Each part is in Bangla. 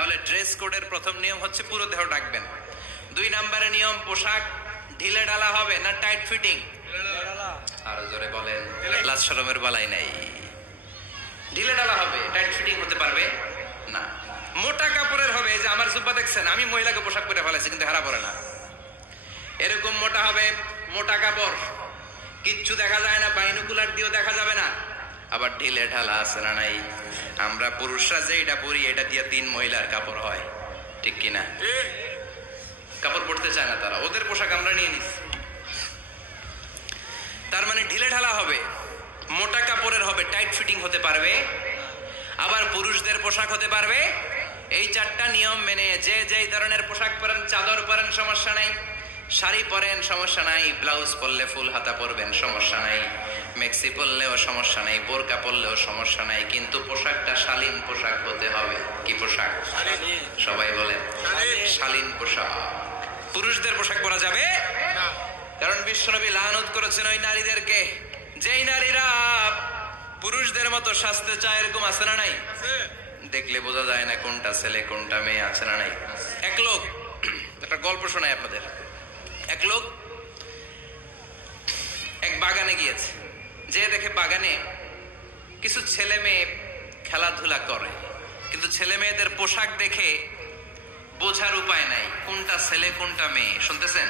তাহলে ড্রেস কোডের প্রথম নিয়ম হচ্ছে পুরো দেহ ঢাকবেন। 2 নম্বরে নিয়ম, পোশাক ঢিলে ঢালা হবে না টাইট ফিটিং? আরো জোরে বলেন, লাজ শরমের বালাই নাই। ঢিলে ঢালা হবে, টাইট ফিটিং হতে পারবে না। মোটা কাপড়ের হবে, যে আমার জুব্বা দেখছেন, আমি মহিলাকে পোশাক পরে ফেলেছি কিন্তু হেরা পরে না, এরকম মোটা হবে। মোটা কাপড়, কিচ্ছু দেখা যায় না, বাইনোকুলার দিয়েও দেখা যাবে না। আবার ঢিলে ঢালা আছে না নাই? আমরা পুরুষরা যে এটা পরি, এটা দিয়ে 3 মহিলার কাপড় হয়, ঠিক কিনা? কাপড় পরতে চায় না তারা, ওদের পোশাক আমরা নিয়ে নিচ্ছি। তার মানে ঢিলে ঢালা হবে, মোটা কাপড়ের হবে, টাইট ফিটিং হতে পারবে, আবার পুরুষদের পোশাক হতে পারবে। এই 4টা নিয়ম মেনে যে যেই ধরনের পোশাক পরেন, চাদর পরেন সমস্যা নাই, শাড়ি পরেন সমস্যা নাই, ব্লাউজ পরলে ফুল হাতা পরবেন সমস্যা নাই, মেক্সি পরলেও সমস্যা নাই, বোরকা পরলেও সমস্যা নাই, কিন্তু পোশাকটা শালীন পোশাক হতে হবে। কি পোশাক? সবাই বলেন, শালীন পোশাক। পুরুষদের পোশাক পরা যাবে না, কারণ বিশ্বনবী লানত করেছেন ওই নারীদেরকে, যেই নারীরা পুরুষদের মতো সাজতে চায়। এরকম আছে না নাই? দেখলে বোঝা যায় না কোনটা ছেলে কোনটা মেয়ে, আছে না নাই? এক লোক, একটা গল্প শোনায় আপনাদের। এক লোক এক বাগানে গিয়েছে, যে দেখে বাগানে কিছু ছেলে মেয়ে খেলাধুলা করে, কিন্তু ছেলে মেয়েদের পোশাক দেখে বোঝার উপায় নাই কোনটা ছেলে কোনটা মেয়ে। শুনতেছেন?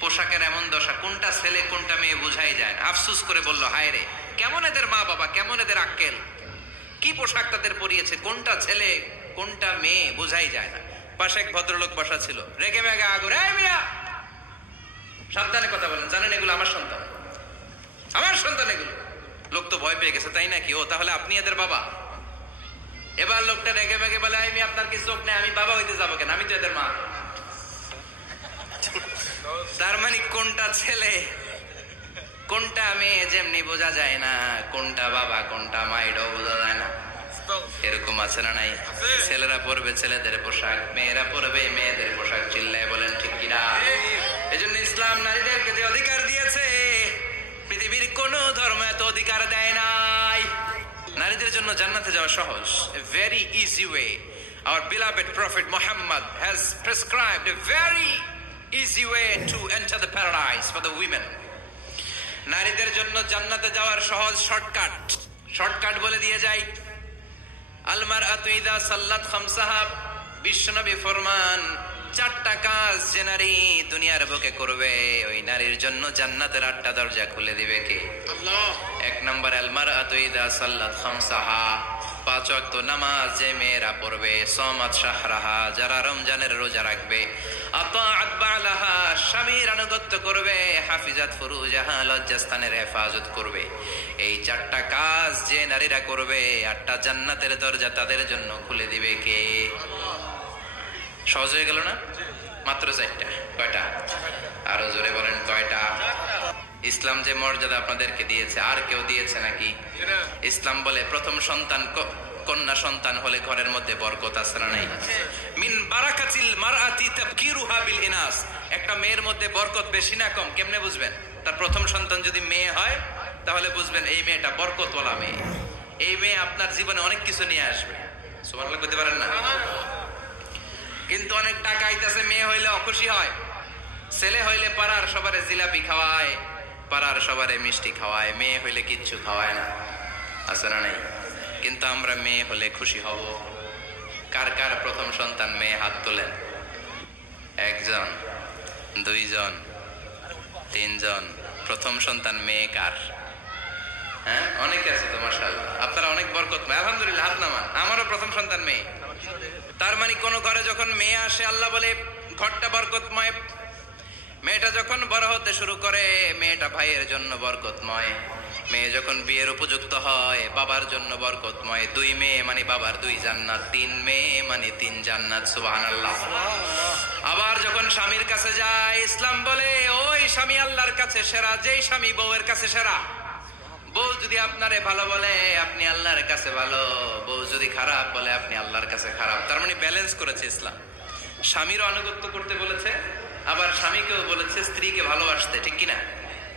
পোশাকের এমন দশা, কোনটা ছেলে কোনটা মেয়ে বোঝাই যায় না। আফসুস করে বলল, হায় রে, কেমন এদের মা বাবা, কেমন এদের আক্কেল, কি পোশাক তাদের পরিয়েছে, কোনটা ছেলে কোনটা মেয়ে বোঝাই যায় না। পাশে এক ভদ্রলোক বসা ছিল, রেগে মেগে আগুন, এই মিয়া সাবধানে কথা বলেন, জানেন এগুলো আমার সন্তান, আমার সন্তান এগুলো। লোক তো ভয় পেয়ে গেছে, তাই নাকি? ও তাহলে আপনি এদের বাবা? এবার লোকটা রেগে মেগে বলে, আমি আপনার কি চোখ নেই, আমি বাবা হইতে যাবো কেন, আমি তো এদের মা। তার মানে কোনটা ছেলে কোনটা মেয়ে যেমনি বোঝা যায় না, কোনটা বাবা কোনটা মা এটাও বোঝা যায় না। এরকম আছে না নাই? ছেলেরা পরবে ছেলেদের পোশাক, মেয়েরা পরবে মেয়েদের পোশাক। চিল্লায় বলেন ঠিক কিনা? এজন্য ইসলাম নারীদেরকে যে অধিকার দিয়েছে, পৃথিবীর কোন ধর্ম এত অধিকার দেয় নাই। নারীদের জন্য জান্নাতে যাওয়া সহজ, a very easy way. Our beloved Prophet Muhammad has prescribed a very easy way to enter the paradise for the women. নারীদের জন্য জান্নাতে যাওয়ার সহজ শর্টকাট বলে দিয়ে যাই। আল মারআতু ইযা সাল্লাত খামসাহা, বিশ্বনবী ফরমান, 4টা কাজ যে নারী দুনিয়ার বুকে করবে, ওই নারীর জন্য জান্নাতের 8টা দরজা খুলে দিবে কে? আল্লাহ। 1 নম্বর, আল মারআতু ইযা সাল্লাত খামসাহা, 5 ওয়াক্ত নামাজ যে মেয়েরা পড়বে, সামাত শাহরাহা, যারা রমজানের রোজা রাখবে, আতাআত বালাহা, স্বামীর আনুগত্য করবে, হাফিজাত ফুরুজাহা, লজ্জাস্থানের হেফাজত করবে। এই 4টা কাজ যে নারীরা করবে, 8টা জান্নাতের দরজা তাদের জন্য খুলে দিবে কে? সহজ হয়ে গেল না? মাত্র 4টা। কয়টা? আরো জোরে বলেন, কয়টা? ইসলাম যে মর্যাদা আপনাদেরকে দিয়েছে, আর কেউ দিয়েছে নাকি? ইসলাম বলে প্রথম সন্তান কন্যা সন্তান হলে ঘরের মধ্যে বরকত আছে না নাই? মিন বারাকাতিল মারআতি তাবকিরুহা বিল ইনাস। একটা মেয়ের মধ্যে বরকত বেশি না কম কেমনে বুঝবেন? তার প্রথম সন্তান যদি মেয়ে হয়, তাহলে বুঝবেন এই মেয়েটা বরকতওয়ালা মেয়ে, এই মেয়ে আপনার জীবনে অনেক কিছু নিয়ে আসবে। সুবহানাল্লাহ বলতে পারেন না? কিন্তু অনেক টাকা আইতাছে, মেয়ে হইলে অখুশি হয়, ছেলে হইলে পাড়ার সবারে জিলাপি খাওয়ায়, পাড়ার সবারে মিষ্টি খাওয়ায়, মেয়ে হইলে কিচ্ছু খাওয়ায় না, আছে না নাই? কিন্তু আমরা মেয়ে হলে খুশি হব। কার কার প্রথম সন্তান মেয়ে? হাত তোলেন। 1 জন, 2 জন, 3 জন। প্রথম সন্তান মেয়ে কার? হ্যাঁ, অনেকে আছে তো মাশাআল্লাহ, আপনারা অনেক বরকতময়, আলহামদুলিল্লাহ, হাত নামান। আমারও প্রথম সন্তান মেয়ে। তার মানে কোন ঘরে যখন মেয়ে আসে, আল্লাহ বলে ঘরটা বরকতময়। মেয়েটা যখন বড় হতে শুরু করে, মেয়েটা ভাইয়ের জন্য বরকতময়। মেয়ে যখন বিয়ের উপযুক্ত হয়, বাবার জন্য বরকতময়। 2 মেয়ে মানে বাবার 2 জান্নাত, 3 মেয়ে মানে 3 জান্নাত। সুবহানাল্লাহ। আবার যখন স্বামীর কাছে যায়, ইসলাম বলে ওই স্বামী আল্লাহর কাছে সেরা, যেই স্বামী বউয়ের কাছে সেরা। বউ যদি আপনারে ভালো বলে, আপনি আল্লাহর কাছে ভালো। বউ যদি খারাপ বলে, আপনি আল্লাহর কাছে খারাপ। তার মানে ব্যালেন্স করেছে ইসলাম। স্বামীরও আনুগত্য করতে বলেছে, আবার স্বামীকেও বলেছে স্ত্রীকে ভালোবাসতে, ঠিক কিনা?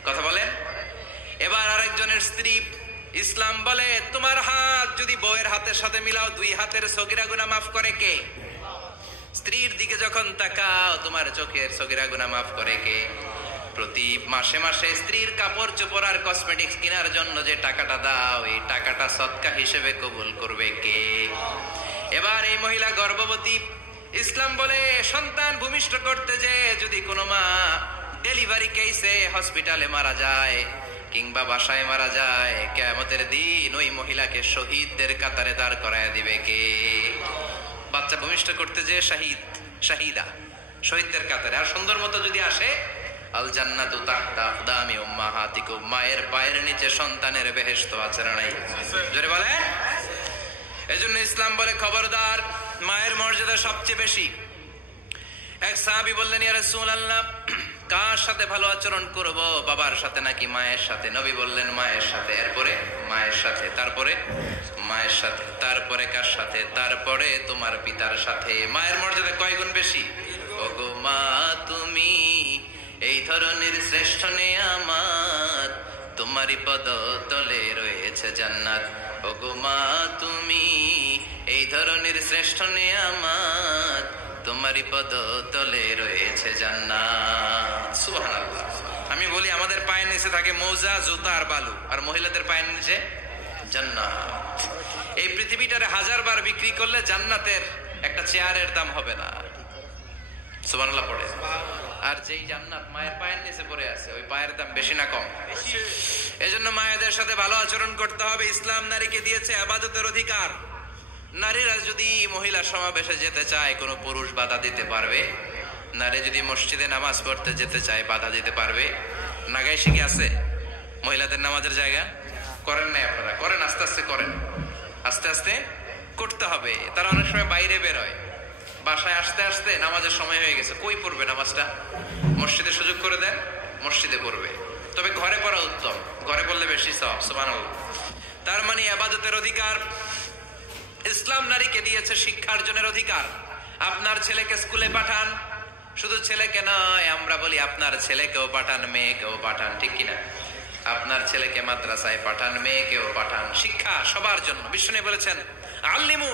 কথা বলেন। এবার আরেকজনের স্ত্রী, ইসলাম বলে তোমার হাত যদি বউয়ের হাতের সাথে মিলাও, 2 হাতের সগীরা গুনাহ মাফ করে কে? স্ত্রীর দিকে যখন তাকাও তোমার চোখের সগীরা গুনাহ মাফ করে কে? প্রতি মাসে মাসে স্ত্রীর কাপড় চোপড় আর কসমেটিক্স কেনার জন্য যে টাকাটা দাও, এই টাকাটা সদকা হিসেবে কবুল করবে কে? এবার এই মহিলা গর্ভবতী, ইসলাম বলে সন্তান ভূমিষ্ঠ করতে যে যদি কোনো মা ডেলিভারি কেসে হসপিটালে মারা যায় কিংবা বাসায় মারা যায়, কিয়ামতের দিন ওই মহিলাকে শহীদদের কাতারে দাঁড় করায় দিবে কে? বাচ্চা ভূমিষ্ঠ করতে যে শাহিদা, শহীদদের কাতারে। আর সুন্দর মতো যদি আসে, আল জান্নাতু তাহতা আকদামি উম্মাহাতিকুম, মায়ের পায়ের নিচে সন্তানের বেহেশত আছে না নাই? জোরে বলে। এজন্য ইসলাম বলে খবরদার, মায়ের মর্যাদা সবচেয়ে বেশি। এক সাহাবী বললেন, ইয়া রাসূলুল্লাহ, কার সাথে ভালো আচরণ করব, বাবার সাথে নাকি মায়ের সাথে? নবী বললেন মায়ের সাথে। এরপরে মায়ের সাথে, তারপরে মায়ের সাথে, তারপরে কার সাথে? তারপরে তোমার পিতার সাথে। মায়ের মর্যাদা কয় গুণ বেশি? ওগো মা তুমি এই ধরনের শ্রেষ্ঠ নেয়ামত, তোমারই পদতলে রয়েছে জান্নাত। ওগো মা তুমি এই ধরনের শ্রেষ্ঠ নেয়ামত, তোমারই পদতলে রয়েছে জান্নাত। সুবহানাল্লাহ। আমি বলি আমাদের পায়ের নিচে থাকে মৌজা, জুতা আর বালু, আর মহিলাদের পায়ের নিচে জান্নাত। এই পৃথিবীটারে 1000 বার বিক্রি করলে জান্নাতের একটা চেয়ারের দাম হবে না। সুবহানাল্লাহ পড়ে। আর যেই জান্নাত মায়ের পায়ের নিচে পড়ে আছে, ওই পায়ের দাম বেশি না কম? এজন্য মায়েদের সাথে ভালো আচরণ করতে হবে। ইসলাম নারীকে দিয়েছে ইবাদতের অধিকার। নারীরা যদি মহিলা সমাবেশে যেতে চায়, কোনো পুরুষ বাধা দিতে পারবে? নারী যদি মসজিদে নামাজ পড়তে যেতে চায়, বাধা দিতে পারবে? নাগাই শিখে আছে মহিলাদের নামাজের জায়গা? করেন নাই আপনারা? করেন, আস্তে আস্তে করেন, আস্তে আস্তে করতে হবে। তারা অনেক সময় বাইরে বেরোয়, বাসায় আসতে আসতে নামাজের সময় হয়ে গেছে, কই পড়বে নামাজটা? মসজিদে সুযোগ করে দেন, মসজিদে পড়বে। তবে ঘরে পড়া উত্তম, ঘরে পড়লে বেশি সওয়াব। সুবহানাল্লাহ। তার মানে ইবাদতের অধিকার। ইসলাম নারীকে দিয়েছে শিক্ষার্জনের অধিকার। আপনার ছেলেকে স্কুলে পাঠান, শুধু ছেলেকে নয়, আমরা বলি আপনার ছেলেকেও পাঠান, মেয়েকেও পাঠান, ঠিক কিনা? আপনার ছেলেকে মাদ্রাসায় পাঠান, মেয়েকেও পাঠান। শিক্ষা সবার জন্য। বিষ্ণু বলেছেন, আল্লিমু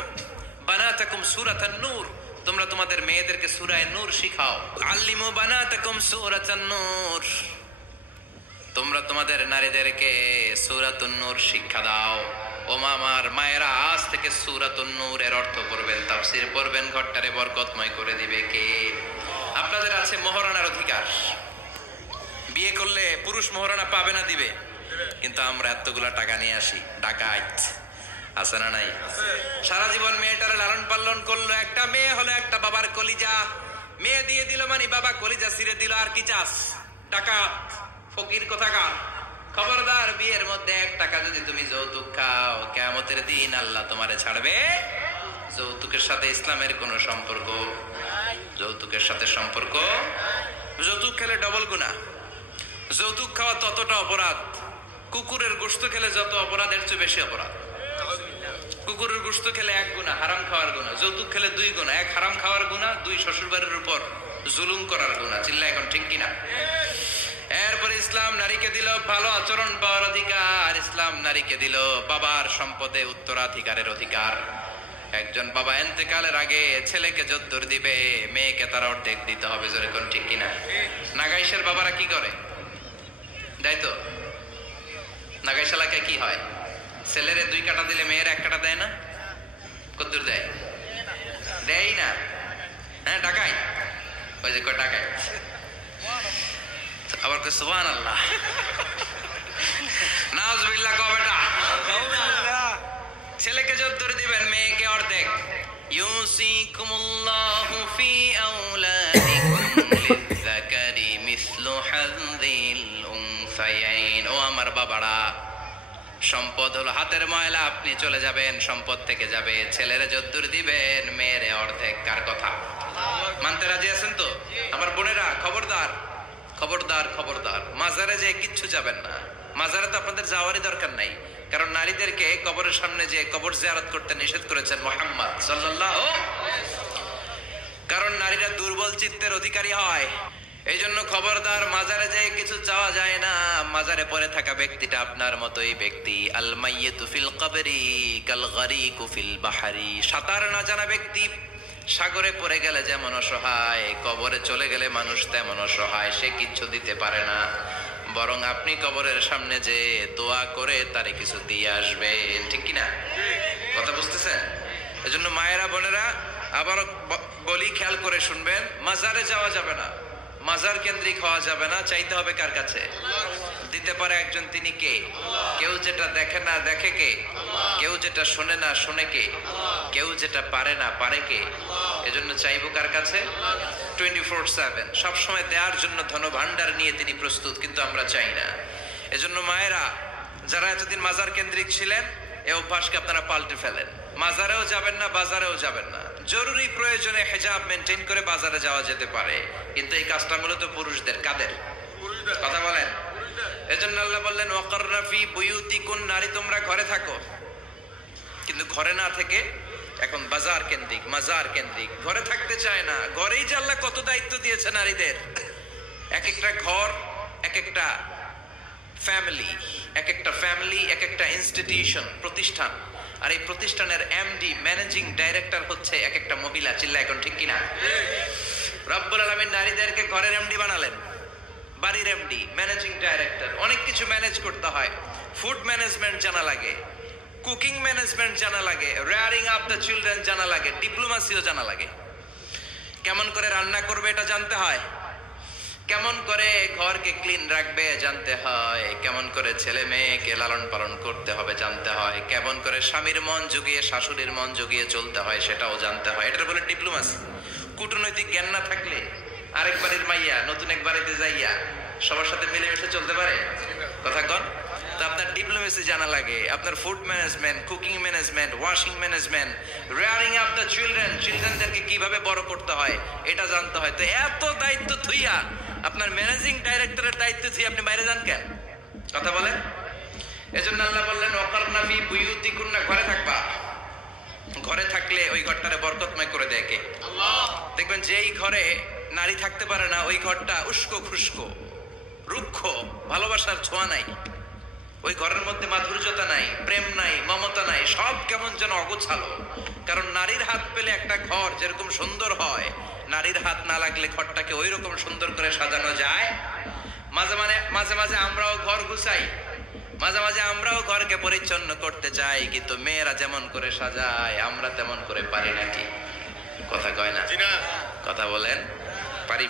বানাতাকুম সূরাতান নূর, তোমরা তোমাদের মেয়েদেরকে সূরা নূর শিখাও। আল্লিমু বানাতাকুম সূরাতান নূর, তোমরা তোমাদের নারীদেরকে সূরাতুন নূর শিক্ষা দাও। ও মামার মায়েরা, আজ থেকে সূরাতুন নূরের অর্থ পড়বেন, তাফসীর পড়বেন, ঘরটারে বরকতময় করে দিবে কে? আপনাদের আছে মোহরানার অধিকার। বিয়ে করলে পুরুষ মোহরানা পাবে না, দিবে। কিন্তু আমরা এতগুলা টাকা নিয়ে আসি, ডাকাত আছে না নাই? সারা জীবন মেয়েটারে লালন পালন করলো, একটা মেয়ে হলো একটা বাবার কলিজা। মেয়ে দিয়ে দিল মানে বাবা কলিজা ছিঁড়ে দিল, আর কি চাস? ডাকাত, ফকির কোথাকার। খবরদার, বিয়ের মধ্যে 1 টাকা যদি তুমি যৌতুক খাও, কিয়ামতের দিন আল্লাহ তোমারে ছাড়বে। যৌতুকের সাথে ইসলামের কোন সম্পর্ক? যৌতুকের সাথে সম্পর্ক? যৌতুক খেলে ডবল গুনাহ। যৌতুক খাওয়া ততটা অপরাধ, কুকুরের গোশত খেলে যত অপরাধ, এর চেয়ে বেশি অপরাধ। কুকুরের গোশত খেলে 1 গুনাহ, হারাম খাওয়ার গুনাহ। যৌতুক খেলে 2 গুনাহ, 1 হারাম খাওয়ার গুনাহ, 2 শ্বশুরবাড়ির উপর জুলুম করার গুনাহ। চিল্লা এখন ঠিক কিনা? এরপরে ইসলাম নারীকে দিল ভালো আচরণ পাওয়ার অধিকার। ইসলাম নারীকে দিল বাবার সম্পদে উত্তরাধিকারের অধিকার। একজন বাবা ইন্তেকালের আগে ছেলেকে যদ্দুর দিবে, মেয়েকে তার অর্ধেক দিতে হবে। জোরে কোন ঠিক কিনা? নাগাইশের বাবারা কি করে? দেয় তো? নাগাইশ এলাকায় কি হয়? ছেলেরে 2 কাটা দিলে মেয়ের 1 কাটা দেয় না? কদ্দুর দেয়? দেয় না। হ্যাঁ, ডাকাই। ওই যে কয় ডাকাই, আবার কই সুবহানাল্লাহ, নাউজুবিল্লাহ কও বেটা। ছেলেকে যদ্দুর দিবেন, মেয়েকে অর্ধেক। ইউসিকুমুল্লাহু ফি আওলাদিকুম লিযাকারি মিসলু হাযযিল উনসায়াইন। ও আমার বাবারা, সম্পদ হলো হাতের ময়লা, আপনি চলে যাবেন, সম্পদ থেকে যাবে। ছেলেরে যদ্দুর দিবেন, মেয়েরে অর্ধেক। কার কথা মানতে রাজি আছেন তো? আমার বোনেরা, খবরদার খবরদার খবরদার, মাজারে যে কিচ্ছু যাবেন না। মাজারে তো আপনাদের যাওয়ারই দরকার নাই, কারণ নারীদেরকে কবরের সামনে যে কবর জিয়ারত করতে নিষেধ করেছেন মুহাম্মদ সাল্লাল্লাহু। কারণ নারীরা দুর্বল চিত্তের অধিকারী হয়। এই জন্য খবরদার, মাজারে যে কিছু চাওয়া যায় না। মাজারে পড়ে থাকা ব্যক্তিটা আপনার মতোই ব্যক্তি। আল মাইয়িতু ফিল কবরি কাল গারিকু ফিল বাহরি। সাঁতার না জানা ব্যক্তি সাগরে পড়ে গেলে যেমন অসহায়, কবরে চলে গেলে মানুষ তেমন অসহায়, সে কিচ্ছু দিতে পারে না, বরং আপনি কবরের সামনে যে দোয়া করে তারে কিছু দিয়ে আসবেন, ঠিক কিনা? কথা বুঝতেছেন? এজন্য মায়েরা বোনেরা আবারও বলি, খেয়াল করে শুনবেন, মাজারে যাওয়া যাবে না, মাজার কেন্দ্রিক হওয়া যাবে না, চাইতে হবে কার কাছে? দিতে পারে একজন, তিনি কে? কেউ যেটা দেখে না দেখে কে? কেউ যেটা শোনে না শোনে কে? কেউ যেটা পারে না পারে কে? এজন্য চাইবো কার কাছে? 24/7 সবসময় দেওয়ার জন্য ধনভাণ্ডার নিয়ে তিনি প্রস্তুত, কিন্তু আমরা চাই না। এজন্য মায়েরা যারা এতদিন মাজার কেন্দ্রিক ছিলেন, এই অভ্যাসকে আপনারা পাল্টে ফেলেন। মাজারেও যাবেন না, বাজারেও যাবেন না, জরুরি প্রয়োজনে হিজাব মেনটেন করে বাজারে যাওয়া যেতে পারে, কিন্তু এই কাজটা মূলত পুরুষদের। কাদের কথা বলেন? এজন্য আল্লাহ বললেন ওয়াকারনা ফি বুয়ুতিকুন, নারী তোমরা ঘরে থাকো। কিন্তু ঘরে না থেকে এখন বাজার কেন্দ্রিক, মাজার কেন্দ্রিক, ঘরে থাকতে চায় না। ঘরেই যে আল্লাহ কত দায়িত্ব দিয়েছে নারীদের, এক একটা ঘর এক একটা ফ্যামিলি, এক একটা ফ্যামিলি এক একটা ইনস্টিটিউশন, প্রতিষ্ঠান, আর এই প্রতিষ্ঠানের এমডি ম্যানেজিং ডাইরেক্টর হচ্ছে এক একটা মহিলা। চিল্লা এখন ঠিক কিনা? রব্বুল আলামিন নারীদেরকে ঘরের এমডি বানালেন, বাড়ির এমডি, ম্যানেজিং ডাইরেক্টর। অনেক কিছু ম্যানেজ করতে হয়, ফুড ম্যানেজমেন্ট জানা লাগে, কুকিং ম্যানেজমেন্ট জানা লাগে, রেয়ারিং আপ দ্য চিলড্রেন জানা লাগে, ডিপ্লোমাসিও জানা লাগে। কেমন করে রান্না করবে এটা জানতে হয়, কেমন করে ঘরকে ক্লিন রাখবে জানতে হয়, কেমন করে ছেলে মেয়েকে লালন পালন করতে হবে জানতে হয়, কেমন করে স্বামীর মন জুগিয়ে শাশুড়ির মন জুগিয়ে চলতে হয় সেটাও জানতে হয়। এটা বলে ডিপ্লোমাসি। কূটনৈতিক জ্ঞান না থাকলে আরেক বাড়ির মাইয়া নতুন এক বাড়িতে যাইয়া সবার সাথে মিলেমিশে চলতে পারে? কথা কন। তো আপনার ডিপ্লোমেসি জানা লাগে, আপনার food management, cooking management, washing management, rearing up the children, চিলড্রেনদেরকে কিভাবে বড় করতে হয় এটা জানতে হয়। তো এত দায়িত্ব থুইয়া, আপনার ম্যানেজিং ডাইরেক্টরের দায়িত্ব থুইয়া আপনি বাইরে যান কেন? কথা বলেন। এজন্য আল্লাহ বললেন ওয়াকারনা ফি বুয়ুতিকুন্না, ঘরে থাকবা। ঘরে থাকলে ওই ঘরটারে বরকতময় করে দেয় কে? আল্লাহ। দেখবেন যেই ঘরে নারী থাকতে পারে না, ওই ঘরটা উস্কো খুস্কো, রুক্ষ, ভালোবাসার ছোঁয়া নাই, ওই ঘরের মধ্যে মাধুর্যতা নাই, প্রেম নাই, মমতা নাই, সব কেমন যেন অগোছালো। কারণ নারীর হাত পেলে একটা ঘর যেরকম সুন্দর হয়, নারীর হাত না লাগলে ঘরটাকে ওই রকম সুন্দর করে সাজানো যায়। মাঝে মাঝে আমরাও ঘর গুছাই, মাঝে মাঝে আমরাও ঘরকে পরিচ্ছন্ন করতে চাই, কিন্তু মেয়েরা যেমন করে সাজায় আমরা তেমন করে পারি নাকি? কথা কয় না? কথা বলেন, পারি?